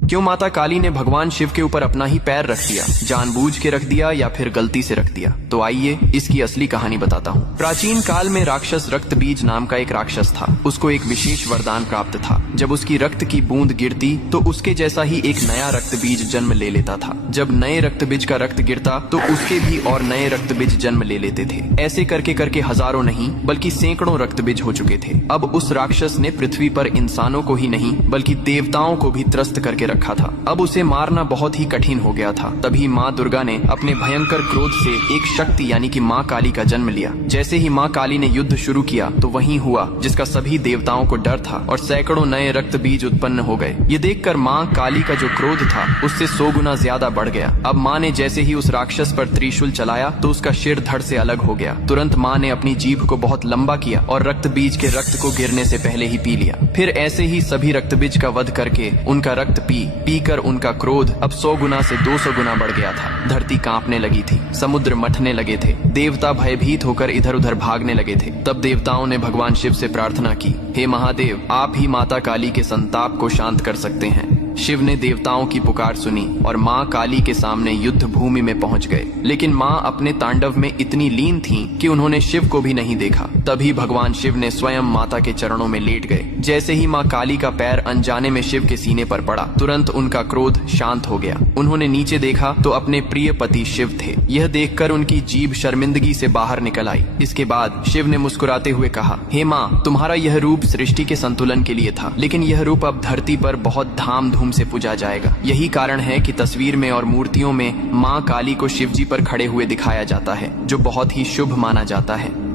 क्यों माता काली ने भगवान शिव के ऊपर अपना ही पैर रख दिया? जानबूझ के रख दिया या फिर गलती से रख दिया? तो आइए इसकी असली कहानी बताता हूँ। प्राचीन काल में राक्षस रक्तबीज नाम का एक राक्षस था। उसको एक विशेष वरदान प्राप्त था। जब उसकी रक्त की बूंद गिरती तो उसके जैसा ही एक नया रक्तबीज जन्म ले लेता था। जब नए रक्तबीज का रक्त गिरता तो उसके भी और नए रक्तबीज जन्म ले लेते थे। ऐसे करके करके हजारों नहीं बल्कि सैकड़ों रक्तबीज हो चुके थे। अब उस राक्षस ने पृथ्वी पर इंसानों को ही नहीं बल्कि देवताओं को भी त्रस्त करके रखा था। अब उसे मारना बहुत ही कठिन हो गया था। तभी माँ दुर्गा ने अपने भयंकर क्रोध से एक शक्ति यानी कि माँ काली का जन्म लिया। जैसे ही माँ काली ने युद्ध शुरू किया तो वही हुआ जिसका सभी देवताओं को डर था और सैकड़ों नए रक्त बीज उत्पन्न हो गए। ये देखकर माँ काली का जो क्रोध था उससे 100 गुना ज्यादा बढ़ गया। अब माँ ने जैसे ही उस राक्षस पर त्रिशूल चलाया तो उसका सिर धड़ से अलग हो गया। तुरंत माँ ने अपनी जीभ को बहुत लंबा किया और रक्त बीज के रक्त को गिरने से पहले ही पी लिया। फिर ऐसे ही सभी रक्त बीज का वध करके उनका रक्त पी कर उनका क्रोध अब 100 गुना से 200 गुना बढ़ गया था। धरती कांपने लगी थी, समुद्र मथने लगे थे, देवता भयभीत होकर इधर उधर भागने लगे थे। तब देवताओं ने भगवान शिव से प्रार्थना की, हे महादेव, आप ही माता काली के संताप को शांत कर सकते हैं। शिव ने देवताओं की पुकार सुनी और माँ काली के सामने युद्ध भूमि में पहुंच गए। लेकिन माँ अपने तांडव में इतनी लीन थीं कि उन्होंने शिव को भी नहीं देखा। तभी भगवान शिव ने स्वयं माता के चरणों में लेट गए। जैसे ही माँ काली का पैर अनजाने में शिव के सीने पर पड़ा, तुरंत उनका क्रोध शांत हो गया। उन्होंने नीचे देखा तो अपने प्रिय पति शिव थे। यह देखकर उनकी जीभ शर्मिंदगी से बाहर निकल आई। इसके बाद शिव ने मुस्कुराते हुए कहा, हे माँ, तुम्हारा यह रूप सृष्टि के संतुलन के लिए था, लेकिन यह रूप अब धरती पर बहुत धाम से पूजा जाएगा। यही कारण है कि तस्वीर में और मूर्तियों में माँ काली को शिवजी पर खड़े हुए दिखाया जाता है, जो बहुत ही शुभ माना जाता है।